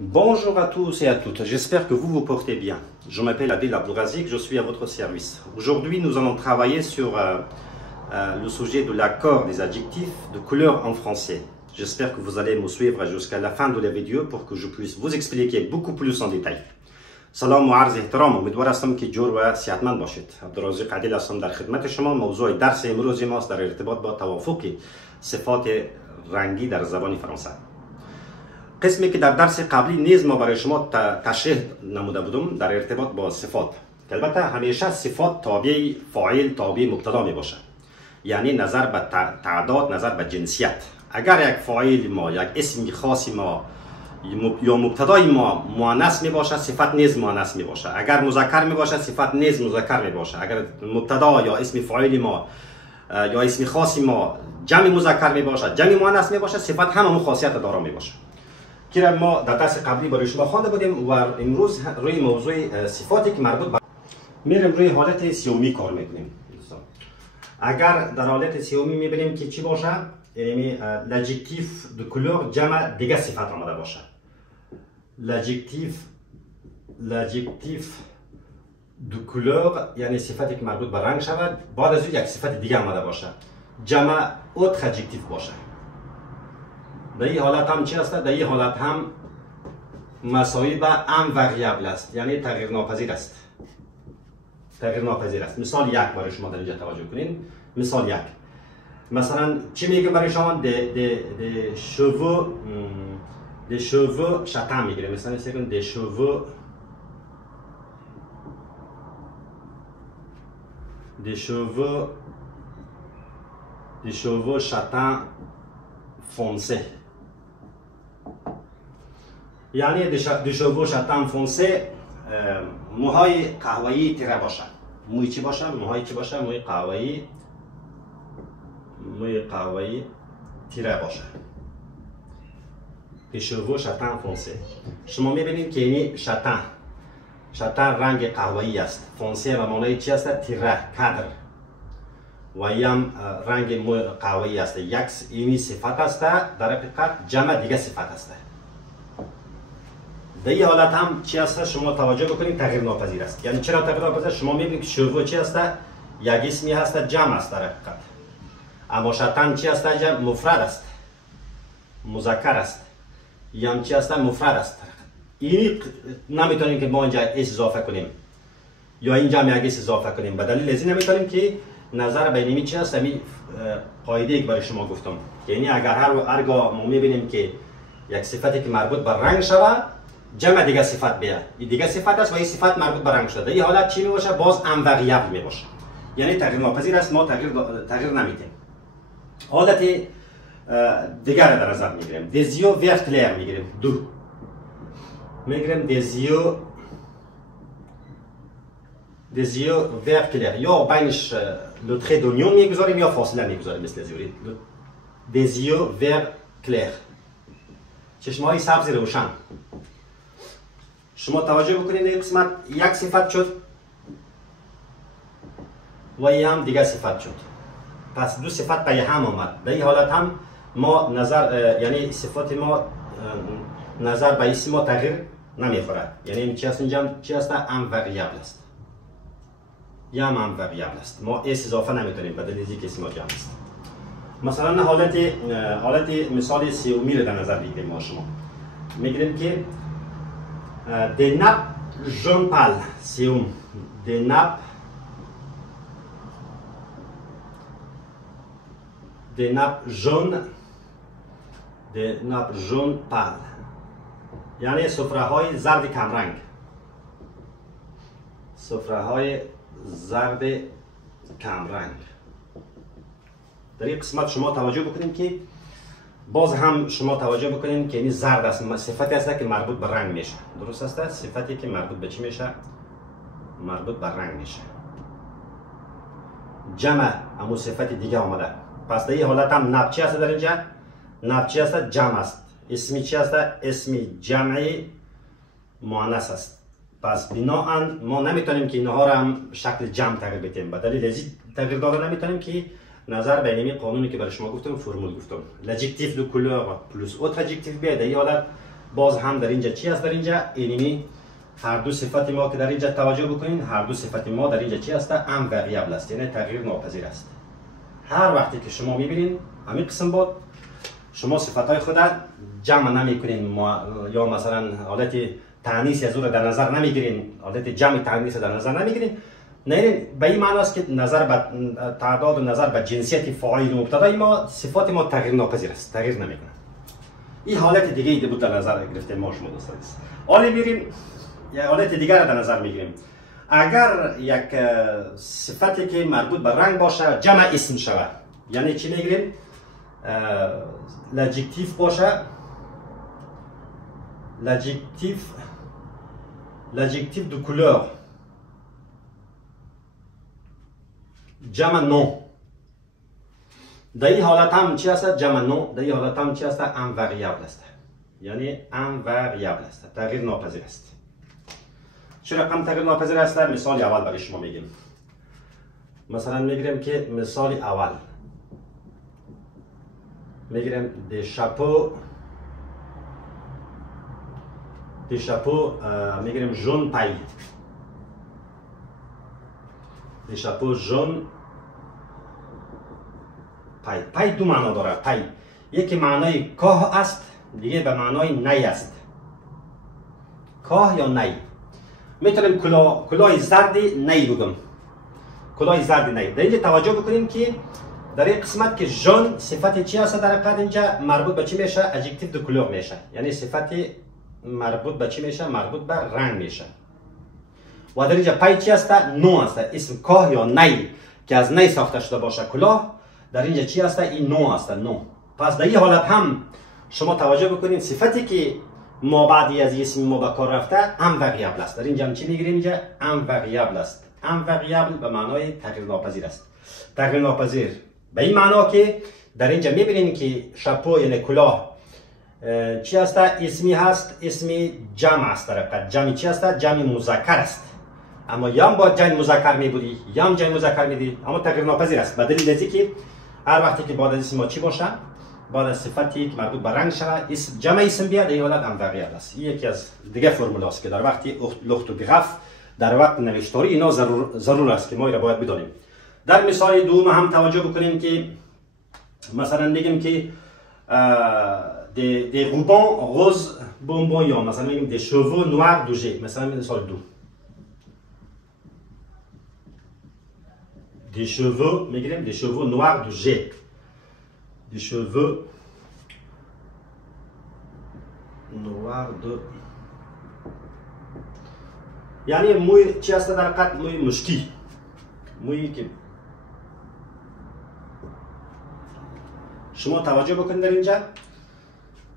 Bonjour à tous et à toutes, j'espère que vous vous portez bien. Je m'appelle Adil Abdourazik, je suis à votre service. Aujourd'hui, nous allons travailler sur le sujet de l'accord des adjectifs de couleur en français. J'espère que vous allez me suivre jusqu'à la fin de la vidéo pour que je puisse vous expliquer beaucoup plus en détail. سلام و عرض احترام، امیدوار هستم که جور و صحتمند باشید. عبدالرزاق عدیل هستم در خدمت شما. موضوع درس امروز ماست در ارتباط با توافق صفات رنگی در زبان فرانسه. قسمی که در درس قبلی نیز ما برای شما تشریح نموده بودم در ارتباط با صفات. البته همیشه صفات تابع فاعل تابع مبتدا می باشه. یعنی نظر به تعداد، نظر به جنسیت. اگر یک فاعل ما، یک اسم خاص ما یا مبتدای ما مؤنث می باشه، صفت نیز مؤنث می باشه. اگر مذکر می باشه، صفت نیز مذکر می باشه. اگر مبتدا یا اسم فاعل ما یا اسم خاص ما جمع مذکر می باشه، جمع مؤنث می باشه، صفت هم همون خاصیت داره می باشه. که ما در درس قبلی برای شما خوانده بودیم و امروز روی موضوع صفاتی که مربوط به میریم روی حالت سیومی کار میکنیم. اگر در حالت سیومی میبینیم که چی باشه، یعنی l'adjectif de couleur جمع دیگه صفت آمده باشه. l'adjectif de couleur یعنی صفتی که مربوط به رنگ شود، بعد از اون یک صفت دیگه آمده باشه، جمع autre adjectif باشه. در این حالت هم چی است؟ در این حالت هم مساوی به ام وریابل است، یعنی تغییر ناپذیر است. تغییر ناپذیر است. مثال یک برای شما در اینجا توجه کنین. مثال یک، مثلا چی میگه برای شما؟ د cheveux châtain میگیره. مثلا سیکن د cheveux châtain foncé. یعنی د cheveux châtain foncé موهای قهوه‌ای تیره باشه. موی چی باشه؟ موهای چی باشه؟ موی قهوه‌ای تیره باشه. د cheveux châtain foncé. شما می‌بینید که یعنی شاتن رنگ قهوه‌ای است. فونسه و معنای چی است؟ تیره، کدر. و هم رنگ موی قهوه‌ای است. یک اینی صفت است، در حقیقت جمع دیگه صفت است. در این حالت هم چی است؟ شما توجه بکنید تغییر ناپذیر است. یعنی چرا تغییر ناپذیر؟ شما می‌بینید که شوو چی است؟ یک اسمی هست، جمع است در حقیقت. اما شاتن چی است؟ مفرد است، مذکر است. یا چی است؟ مفرد است. اینی نمیتونیم که ما اینجا اس اضافه کنیم یا اینجا هم یک اس اضافه کنیم. به دلیل از این نمیتونیم که نظر بین چی است؟ همین قاعده که برای شما گفتم، یعنی اگر هرگاه ما میبینیم که یک صفتی که مربوط به رنگ شود، جمع دیگه صفت بیاد، این دیگه صفت است و این صفت مربوط به رنگ شده، این حالت چی میباشه؟ باز ام وریابل میباشه، یعنی تغییر ناپذیر است، ما تغییر نمیدیم. حالت دیگر در نظر میگیریم. des yeux vert clair میگیریم، دو میگیریم des yeux vert clair، یا بینش le trait d'oignon میگذاریم یا فاصله میگذاریم مثل زیوری. des yeux vert clair، چشمهای سبز روشن. شما توجه بکنید این قسمت یک صفت شد و این هم دیگه صفت شد، پس دو صفت به هم آمد. در این حالت هم ما نظر، یعنی صفات ما نظر به اسم ما تغییر نمیخورد. یعنی چی است اینجا؟ چی است؟ ام وریابل است، یا ام وریابل است. ما اس اضافه نمیتونیم به دلیل اینکه اسم ما جمع است. مثلا حالت مثال سیومی رو در نظر بگیریم. ما شما میگیریم که des nappes jaune pâle، سیوم des nappes jaune pâle، یعنی سفره های زرد کمرنگ، سفره های زرد کمرنگ. در این قسمت شما توجه بکنید که باز هم شما توجه بکنید که این زرد است، صفتی است که مربوط به رنگ میشه. درست است؟ صفتی که مربوط به چی میشه؟ مربوط به رنگ میشه. جمع همون صفت دیگه آمده. پس در این حالت هم نب چی است؟ در اینجا نب چی است؟ جمع است. اسمی چی است؟ اسمی جمعی مؤنث است. پس بناهن ما نمیتونیم که اینها را هم شکل جمع تغییر بدیم. به دلیل از تغییر دادن نمیتونیم که نظر به این قانونی که برای شما گفتم فرمول گفتم. l'adjectif de couleur plus autre adjectif بیاد، در این حالت باز هم در اینجا چی است؟ در اینجا اینمی هر دو صفت ما که در اینجا توجه بکنین، هر دو صفت ما در اینجا چی است؟ ام وریبل است، یعنی تغییر ناپذیر است. هر وقتی که شما میبینین همین قسم بود شما صفتهای خود جمع نمیکنین یا مثلا حالت تانیث از او در نظر نمیگیرین، حالت جمع تانیث در نظر نمیگیرین، نه به این معنی است که نظر به تعداد و نظر به جنسیت فاعل و مبتدا ما صفات ما تغییر ناپذیر است، تغییر نمیکنه. این حالت دیگه ای بود در نظر گرفته ما شما دوستان. حالا میریم یک حالت دیگر در نظر میگیریم. اگر یک صفتی که مربوط به رنگ باشه جمع اسم شود، یعنی چی میگیریم؟ l'adjectif باشه، l'adjectif de couleur جمع نو. در این حالت هم چی است؟ جمع نو. در این حالت هم چی است؟ ام وریبل است، یعنی ام وریبل است، تغییر ناپذیر است. چه رقم تغییر ناپذیر است؟ مثال اول برای شما میگیم. مثلا میگیریم که مثال اول میگیریم des chapeaux میگیریم jaune paille، des chapeaux jaune paille. پای دو معنا داره. پای یکی معنای کاه است، دیگه به معنای نی است. کاه یا نی. میتونیم کلاه زرد نی بگم، کلاه زرد نی. در اینجا توجه بکنیم که در این قسمت که جان صفت چی است در قد اینجا مربوط به چی میشه؟ ادجکتیو دو کلور میشه، یعنی صفت مربوط به چی میشه؟ مربوط به رنگ میشه. و در اینجا پای چی است؟ نو است، اسم کاه یا نی که از نی ساخته شده باشه کلاه. در اینجا چی است؟ این نو است، نو. پس در این حالت هم شما توجه بکنید صفتی که ما بعدی از اسم ما به کار رفته ام وریبل است. در اینجا هم چی میگیریم؟ اینجا ام وریبل است. ام وریبل به معنای تغییر ناپذیر است. تغییر ناپذیر به این معنا که در اینجا میبینید که شاپو یعنی کلاه چی است؟ اسمی هست، اسمی جمع است. در حقیقت جمع چی است؟ جمع مذکر است. اما یا با جمع مذکر میبودی یا هم جمع مذکر میدی، اما تغییر ناپذیر است. بدلیل دلیلی که هر وقتی که بعد از اسم ما چی باشه؟ بعد از صفتی که مربوط به رنگ شود جمع اسم بیاد، در این حالت ام وریبل است. این یکی از دیگه فرمول است که در وقتی لختوگراف در وقت نوشتاری اینا ضرور است که ما را باید بدانیم. در مثال دوم هم توجه بکنیم که مثلا میگیم که des rubans roses bonbons یا مثلا میگیم des cheveux noirs d'Auger. مثلا مثال دو des cheveux میگیم des cheveux noirs d'Auger، des cheveux noirs de یعنی موی چی است در قد؟ موی مشکی، مویی که شما توجه بکنید در اینجا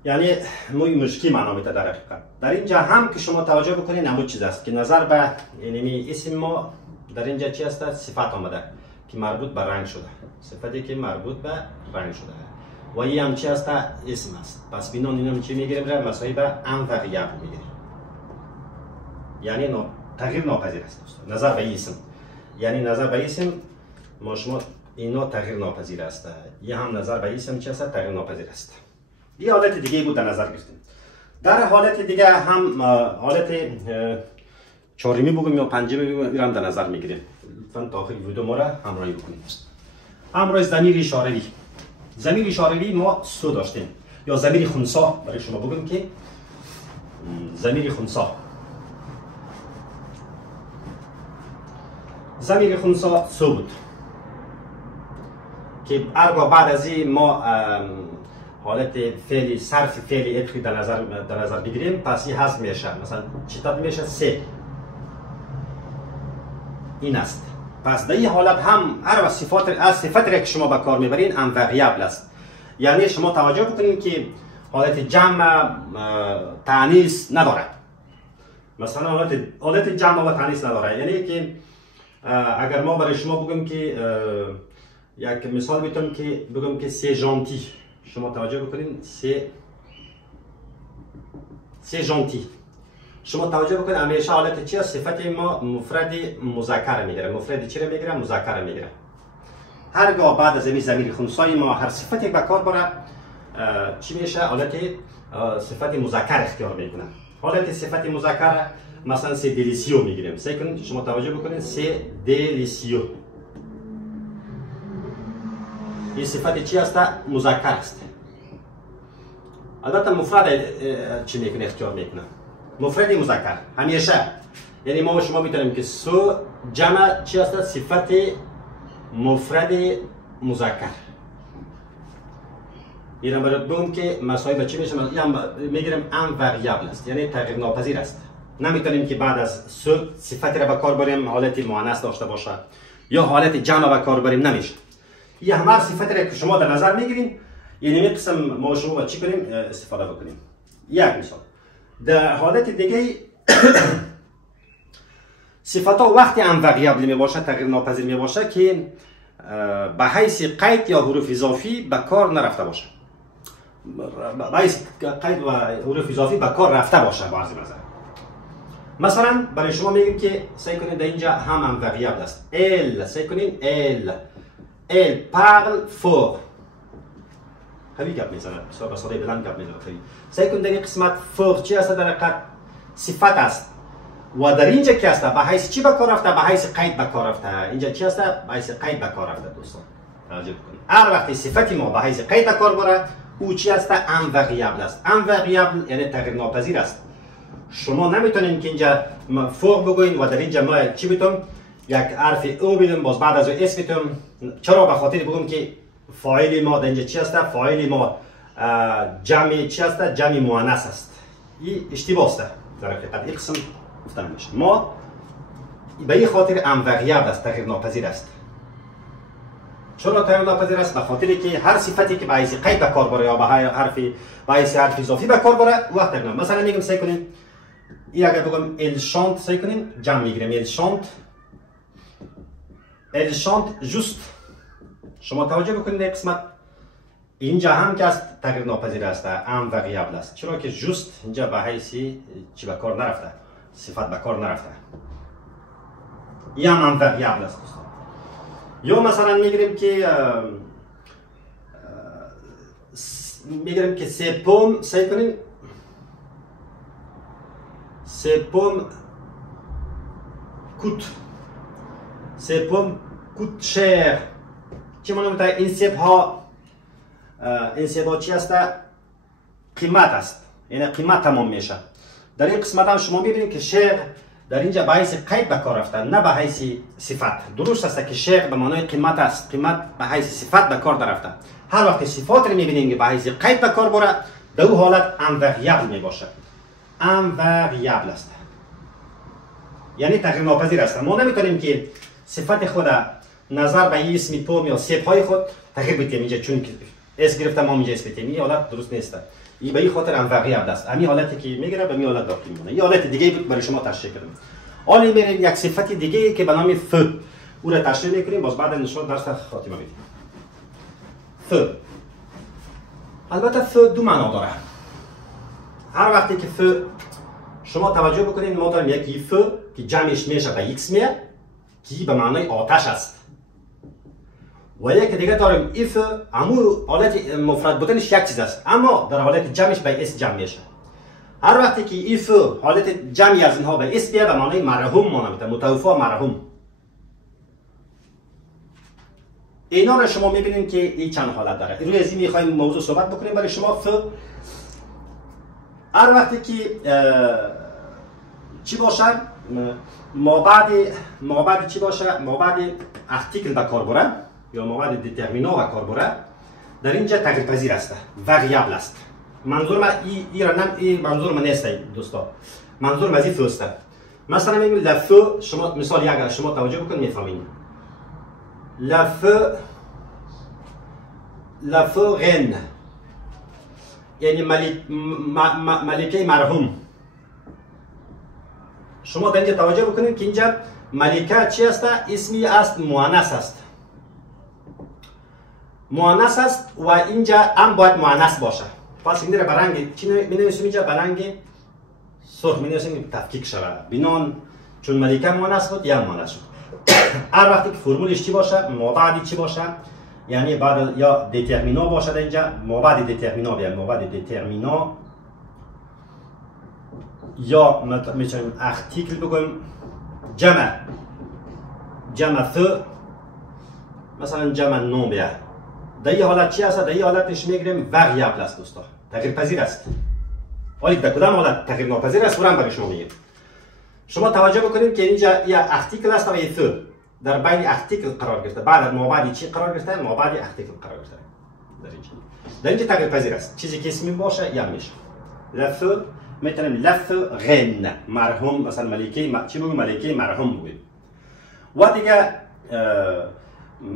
یعنی موی مشکی معنا میده در حقیقت. در اینجا هم که شما توجه بکنید همون چیز است که نظر به یعنی اسم ما در اینجا چی است؟ صفت آمده که مربوط به رنگ شده، صفتی که مربوط به رنگ شده و این هم چی است؟ اسم است. پس بینان اینم چی میگیریم؟ مساوی به ام وریبل میگیریم، یعنی تغییر ناپذیر است دوستان. نظر به اسم یعنی نظر به اسم ما شما اینا تغییر ناپذیر است. یه هم نظر به اسم چی است؟ تغییر ناپذیر است. یه حالت دیگه بود در نظر گرفتیم. در حالت دیگه هم حالت چهارمی بگم یا پنجمی بگم ایران در نظر میگیریم. لطفاً تا آخر ویدیو ما را همراهی بکنید. همراه ضمیر اشاره‌ای. ضمیر اشاره‌ای ما سو داشتیم یا ضمیر خنثی برای شما بگم که ضمیر خنثی. ضمیر خنثی سو بود که ارگاه بعد از این ما حالت فعلی صرف فعلی ادخی در نظر بگیریم، پس این حذف میشه. مثلا چطور میشه؟ سه این است. پس در این حالت هم هر صفت را که شما به کار میبرین ام وریبل است. یعنی شما توجه بکنید که حالت جمع تانیث نداره. مثلا حالت جمع و تانیث نداره، یعنی که اگر ما برای شما بگم که یک مثال میتونم که بگم که c'est gentil، شما توجه بکنید c'est gentil. شما توجه بکنید همیشه حالت چی است؟ صفت ما مفرد مذکر میگیره. مفرد چی را میگیره؟ مذکر میگیره. هرگاه بعد از این ضمیر خنثی ما هر صفتی به کار بره چی میشه؟ حالت صفت مذکر اختیار میکنه. حالت صفت مذکر مثلا سه دلیسیو میگیریم. سعی کنید شما توجه بکنید، سه دلیسیو. این صفت چی است؟ مذکر است. البته مفرد چی میکنه؟ اختیار میکنه. مفرد مذکر همیشه، یعنی ما و شما میتونیم که سو جمع چی است؟ صفت مفرد مذکر. این رو بگم که مسائل چی میشه؟ میگیریم ام وریابل است، یعنی تغییر ناپذیر است. نمیتونیم که بعد از سو صفت را به کار بریم حالت مؤنث داشته باشه یا حالت جمع به کار بریم، نمیشه. این همه صفت را که شما در نظر میگیریم، یعنی قسم ما شما چی کنیم؟ استفاده بکنیم. یک مثال در حالت دیگه صفت ها وقتی ام وریابل می باشه، تغییر ناپذیر می باشه که به حیث قید یا حروف اضافی به کار نرفته باشه. به حیث قید و حروف اضافی به کار رفته باشه با عرض نظر. مثلا برای شما میگیم که سعی کنید در اینجا هم ام وریابل است. ال سعی کنید ال parle fort. خیلی گپ میزنه، با صدای بلند گپ میزنه. سعی کنید در این قسمت فور چی است؟ در حقیقت صفت است و در اینجا کی است؟ به حیث چی به کار رفته؟ به حیث قید به کار رفته. اینجا چی است؟ به حیث قید به کار رفته. دوستان توجه بکنید، هر وقتی صفتی ما به حیث قید به کار بره، او چی است؟ ام وریابل است. ام وریابل یعنی تغییر ناپذیر است. شما نمیتونین که اینجا فور بگوین و در اینجا ما چی بتون یک حرف او بدیم، باز بعد از او اس بتون. چرا؟ به خاطر بگم که فاعل ما در اینجا چی است؟ فاعل ما جمع چی است؟ جمع مؤنث است. این اشتباه است در حقیقت. این قسم گفتن میشه. ما به این خاطر ام وریابل است، تغییر ناپذیر است. چرا تغییر ناپذیر است؟ به خاطر که هر صفتی که به حیث قید به کار بره یا به حیث حرف اضافی به کار بره، وقت تغییر. مثلا میگم سعی کنیم این اگر بگم ال شانت، سعی کنیم جمع میگیریم ال شانت جوست. شما توجه بکنید در قسمت اینجا هم که است تغییر ناپذیر است، ام وریابل است. چرا که جوست اینجا به حیث چی به کار نرفته، صفت به کار نرفته. این هم ام وریابل است دوستان. یا مثلا میگیریم که سپم، سعی کنیم سپم کوت شهر. چی معنی میتونه؟ این سپ ها چی است؟ قیمت است، یعنی قیمت تمام میشه. در این قسمت هم شما میبینید که شهر در اینجا به حیث قید به کار رفته، نه به حیث صفت. درست است که شهر به معنای قیمت است، قیمت به حیث صفت به کار رفته. هر وقت صفات رو میبینیم که به حیث قید به کار بره، در اون حالت ام وریابل میباشه. ام وریابل است، یعنی تغییر ناپذیر است. ما نمیتونیم که صفت خود نظر به این اسم پوم یا سپ های خود تغییر بدیم اینجا، چون که اس گرفتم ما اینجا اس بدیم. این حالت درست نیست. این به این خاطر ام وریابل است. همین حالتی که میگیره به این حالت باقی میمونه. این حالت دیگه برای شما تشریح کردم. حالا میریم یک صفت دیگه که به نام ف، او را تشریح میکنیم، باز بعد ان شاء الله درس خاتمه میدیم. ف البته ف دو معنا داره. هر وقتی که ف شما توجه بکنید، ما داریم یکی ف که جمعش میشه به ایکس میه که به معنای آتش است، و یک دیگه داریم ایف، همون حالت مفرد بودنش یک چیز است، اما در حالت جمعش به اس جمع میشه. هر وقتی که ایف حالت جمعی از اینها به اس بیه به معنای مرحوم مانند متوفی مرحوم. اینا رو شما میبینید که این چند حالت داره. روی از این میخوایم موضوع صحبت بکنیم برای شما. ف هر وقتی که چی باشه، ما بعد چی باشه، ما بعد ارتیکل به کار بره یا ما بعد دیترمینا به کار بره، در اینجا تغییر پذیر است، وریابل است. منظور من این منظور من نیست دوستا، منظور من از این است. مثلا میگیم لف، شما مثال اگر شما توجه بکنید میفهمید. لف غن یعنی ملکه مرحوم. شما در اینجا توجه بکنید که اینجا ملکه چی است؟ اسمی است، مؤنث است. مؤنث است و اینجا هم باید مؤنث باشه. پس این رو به رنگ چی می‌نویسیم اینجا؟ به رنگ سرخ می‌نویسیم تفکیک شود. بنان چون ملکه مؤنث بود یا مؤنث شد. هر وقتی که فرمولش چی باشه، مابعدی چی باشه، یعنی بعد یا دیترمینا باشه در اینجا، مابعد دیترمینا یا مابعد دیترمینا یا میتونیم ارتیکل بگویم جمع ف مثلا جمع نو بیه. در این حالت چی هست؟ در این حالتش میگیریم وریابل است دوستا، تغییر پذیر است. ولی در کدام حالت تغییر ناپذیر است برام برای شما میگم. شما توجه بکنید که اینجا یه ارتیکل است و یه ف در بین ارتیکل قرار گرفته، بعد از مابعد چی قرار گرفته؟ مابعد ارتیکل قرار گرفته. در اینجا تغییر پذیر است، چیزی که اسمی باشه یا میشه. لف میتونیم لف غن مرحوم، مثلا ملکه چی بگیم؟ ملکه مرحوم بگیم. و دیگه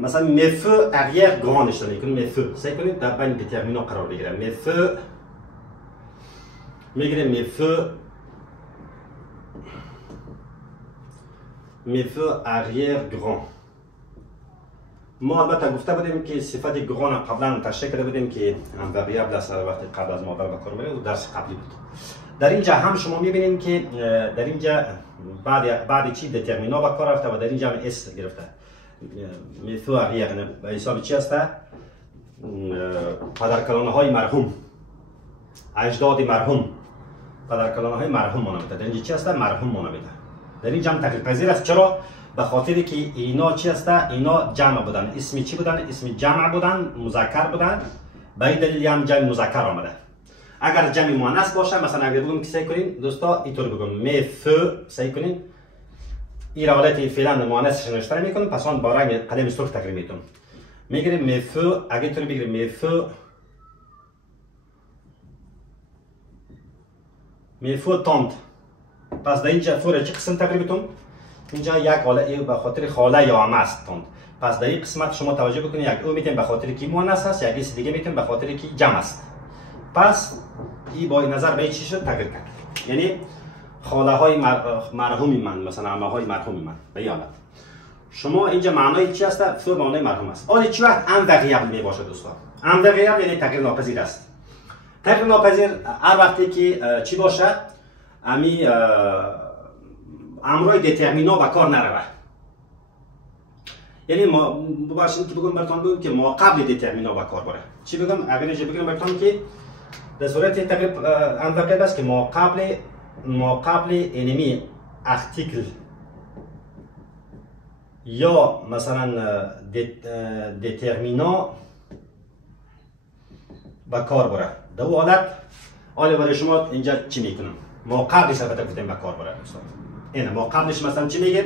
مثلا مف arrière grand نشون میکنیم. مف سعی کنید در بین دیترمینو قرار بگیره. میگیریم مف arrière grand. ما البته گفته بودیم که صفت گران قبلا تشریح کرده بودیم که هم وریابل است وقتی قبل از مادر به کار میره و درس قبلی بود. در اینجا هم شما میبینید که در اینجا بعد چی دیترمینا به کار رفته و در اینجا هم اس گرفته. میفو اغیر به حساب چی هست؟ پدرکلانه های مرحوم، اجداد مرحوم، پدرکلانه های مرحوم مانمیده. در اینجا چی هست؟ مرحوم مانمیده. در اینجا هم تغییر پذیر است. چرا؟ به خاطری که اینا چی هست؟ اینا جمع بودن. اسمی چی بودن؟ اسمی جمع بودن، مذکر بودن. به این دلیل هم جمع مذکر آمده. اگر جمع مؤنث باشه، مثلا اگر بگم که سعی کنین دوستا اینطور بگم مف سعی کنین این حالت فعلا مؤنثش نوشته میکنم، پس آن با رنگ قلم سرخ تغییر میتونم. میگیریم مف، اگه اینطوری بگیریم مف تانت. پس در اینجا فور چه قسم تغییر میتونم؟ اینجا یک حاله به خاطر خاله یا عمه است تانت. پس در این قسمت شما توجه بکنید، یک او میتونیم به خاطر کی مؤنث است، یک دیگه میتونیم به خاطر کی جمع است. پس این با نظر به چی شد تغییر کرد. یعنی خاله های مرحوم من، مثلا عمه های مرحوم من به این حالت. شما اینجا معنای چی هست؟ فو معنای مرحوم است. آن چی وقت ان وریابل می باشه دوستان؟ ان وریابل یعنی تغییر ناپذیر است. تغییر ناپذیر هر وقتی که چی باشه؟ امی امرای دیترمینا به کار نروه. یعنی ما باشیم که بگم براتون بگم که ما قبل دیترمینا به کار بره. چی بگم؟ اگر اینجا بگم براتون که در صورت تقریب اندرکرد است که ما قبل انمی ارتیکل یا مثلا دیترمینا به کار بره. در اون حالت برای شما اینجا چی میکنم؟ ما قبلش البته گفتیم به کار بره دوستان. اینه ما قبلش مثلا چی میگیم؟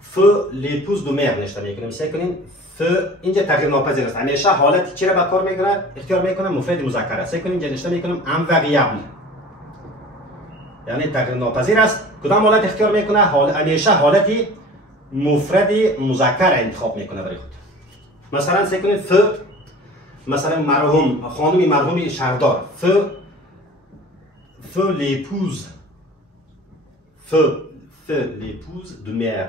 ف لیپوز دو مر نشته میکنیم. سعی کنین ف اینجا تغییر ناپذیر است. همیشه حالت چی را به کار میگیره؟ اختیار میکنم مفرد مذکر است. سعی کنین اینجا نشته میکنم ام وریابل. یعنی تغییر ناپذیر است. کدام حالت اختیار میکنه؟ همیشه حالتی مفرد مذکر انتخاب میکنه برای خود. مثلا سعی کنین ف مثلا مرحوم خانم مرحوم شهردار ف لیپوز ف لیپوز دو مر.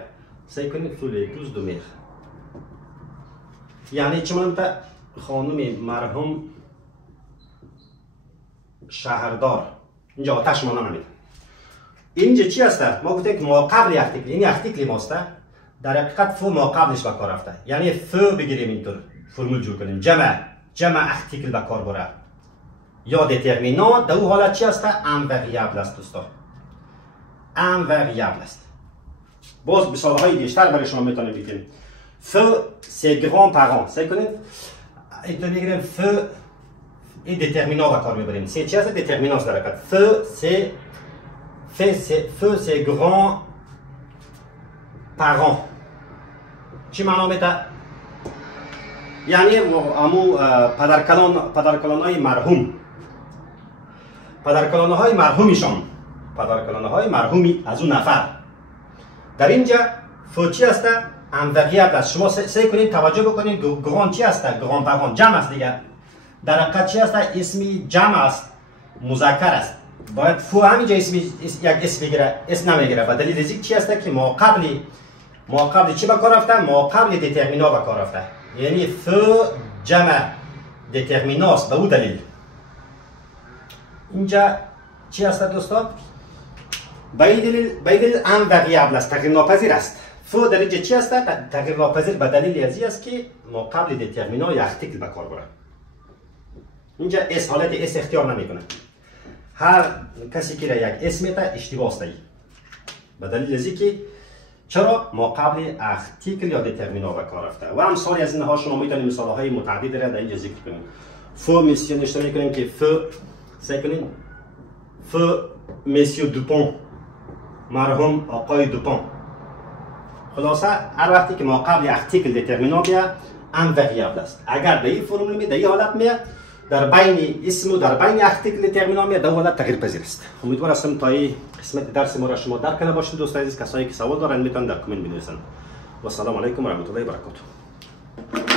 سعی کنید ف لیپوز دو مر یعنی چه معنی؟ خانم مرحوم شهردار. اینجا آتش مانا نمیده. اینجا چی هست؟ ما گفتیم که ما قبل ارتیکل، یعنی ارتیکل ماست. در حقیقت فو ما قبلش به کار رفته. یعنی ف بگیریم اینطور فرمول جور کنیم جمع ارتیکل به کار بره یا دیترمینا. در اون حالت چی هست؟ ان وریابل است دوستا. ان وریابل است. باز مثال های بیشتر برای شما میتونیم بگیم. ف c'est grand parent. سعی کنید اینطور بگیریم ف این دیترمینا به کار میبریم. چی هست؟ دیترمینا است در حقیقت. ف c'est grand parent. چی معنا میده؟ یعنی امو پدرکلان های مرحوم، پدرکلانه های مرحومیشان، پدرکلانه های مرحومی از اون نفر. در اینجا فو چی هست؟ ان وریابل است. شما سعی کنید توجه بکنید گران چی هست؟ گران پران جمع است دیگه. در حقیقت چی هست؟ اسمی جمع است، مذکر است. باید فو همینجا یک اسم بگیره، اسم نمیگیره. به دلیل ریزی چی هست که ما قبل چی به کار رفته؟ ما قبل دیترمینا به کار رفته. یعنی ف جمع دیترمیناست. به اون دلیل اینجا چی هست دوستان؟ به این دلیل ان وریابل است، تغییر ناپذیر است. فو در اینجا چی هست؟ تغییر ناپذیر به دلیل ازی است که ما قبل دیترمینا یا ارتیکل به کار بره. اینجا اس حالت اس اختیار نمیکنه. هر کسی که را یک اسم تا اشتباه است. به دلیل از اینکه چرا ما قبل ارتیکل یا دترمینا به کار رفته و امثال از اینها شما میتونید مثال های متعدد را در اینجا ذکر کنید. فو مسیو نشته میکنیم که فو سکنیم فو مسیو دوپون، مرحوم آقای دوپون. خلاصه هر وقتی که ما قبل ارتیکل دترمینا بیا ان وریابل است. اگر در این فرمول می در این حالت می در بین اسم و در بین ارتیکل دترمینا می در حالت تغییر پذیر است. امیدوار هستم تا این قسمت درس ما را شما درک کنده باشید. دوستان عزیز، کسایی که سوال دارن میتونن در کامنت بنویسن. و السلام علیکم و رحمت الله و برکاته.